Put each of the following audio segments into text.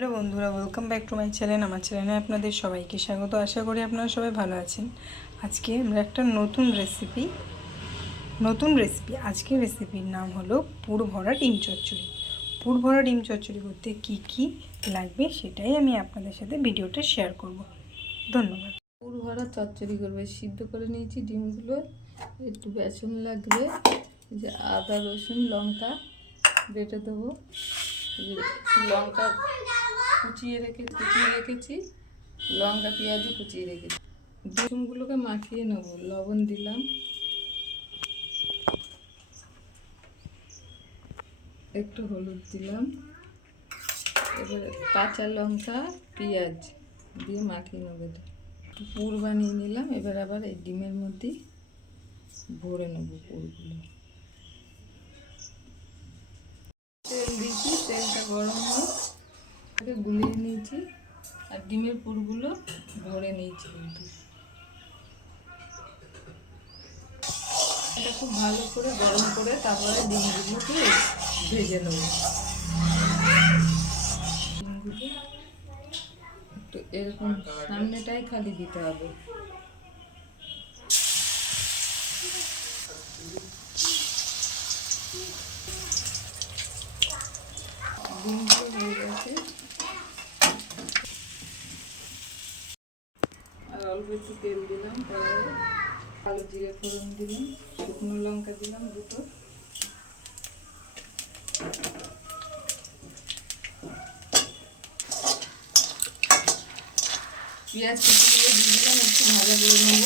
Hello বন্ধুরা, welcome back to my channel. আমার চ্যানেলে আপনাদের সবাইকে স্বাগত। আশা করি আপনারা সবাই ভালো আছেন। আজকে আমরা একটা নতুন রেসিপি আজকের রেসিপির নাম হলো পুর ভরা ডিম চচ্চড়ি। পুর ভরা ডিম চচ্চড়ি করতে কি কি লাগবে সেটাই আমি আপনাদের সাথে ভিডিওটা শেয়ার করব। ধন্যবাদ। পুর ভরা চচ্চড়ি করবে। সিদ্ধ করে নিয়েছি ডিমগুলো, একটু বেসন লাগবে, যে আদা রসুন লঙ্কা বেটে দেবো, লঙ্কা কুচিয়ে রেখেছি, লঙ্কা পেঁয়াজও কুচিয়ে রেখেছি। ডিমগুলোকে মাখিয়ে নেব। লবণ দিলাম, একটু হলুদ দিলাম, এবারে কাঁচা লঙ্কা পেঁয়াজ দিয়ে মাখিয়ে নেব। পুর বানিয়ে নিলাম। এবার আবার এই ডিমের মধ্যে ভরে নেব পুরগুলো। তেল দিয়েছি, তেলটা গরম হোক, গুলিয়ে নিয়েছি আর ডিমের পুরগুলো ভরে নিয়েছি। কিন্তু এটা খুব ভালো করে গরম করে তারপরে ডিমগুলোকে ভেজে নেব। ডিমগুলো একটু এরকম সামনেটাই খালি দিতে হবে। ডিমগুলো হয়ে গেছে, আর অল্প একটু তেল দিলাম, কড়াইয়ে কালো জিরে ফোড়ন দিলাম, শুকনো লঙ্কা দিলাম দুটো, পেঁয়াজ কুচিগুলো দিয়ে দিলাম, একটু ভাজা করে নেব।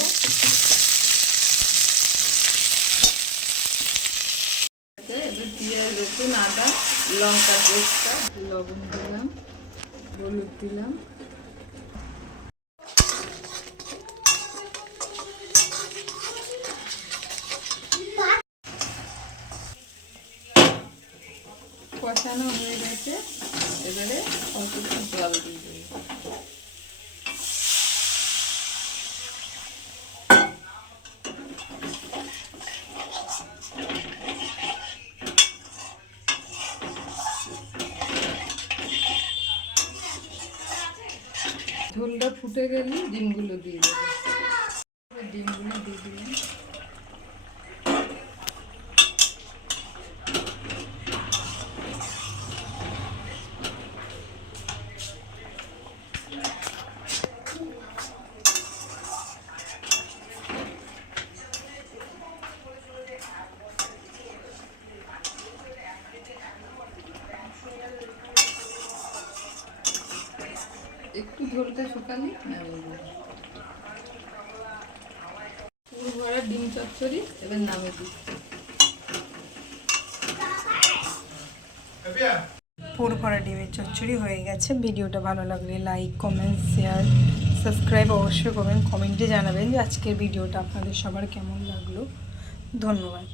এবার পেঁয়াজ রসুন আদা লঙ্কা পেস্টটা, লবণ দিলাম, হলুদ দিলাম, কষানো হয়ে গেছে। এবারে অল্প একটু জল দিয়ে দেবো। ঝোলটা ফুটে গেলে ডিমগুলো দিয়ে দেবো। ডিমগুলো দিয়ে দিলাম। একটু ঝোলটা শুকালে পুর ভরা ডিম চচ্চড়ি এবার নামিয়ে দিই। পুর ভরা ডিমের চচ্চড়ি হয়ে গেছে। ভিডিওটা ভালো লাগলে লাইক, কমেন্ট, শেয়ার, সাবস্ক্রাইব অবশ্যই করবেন। কমেন্টে জানাবেন যে আজকের ভিডিওটা আপনাদের সবার কেমন লাগলো। ধন্যবাদ।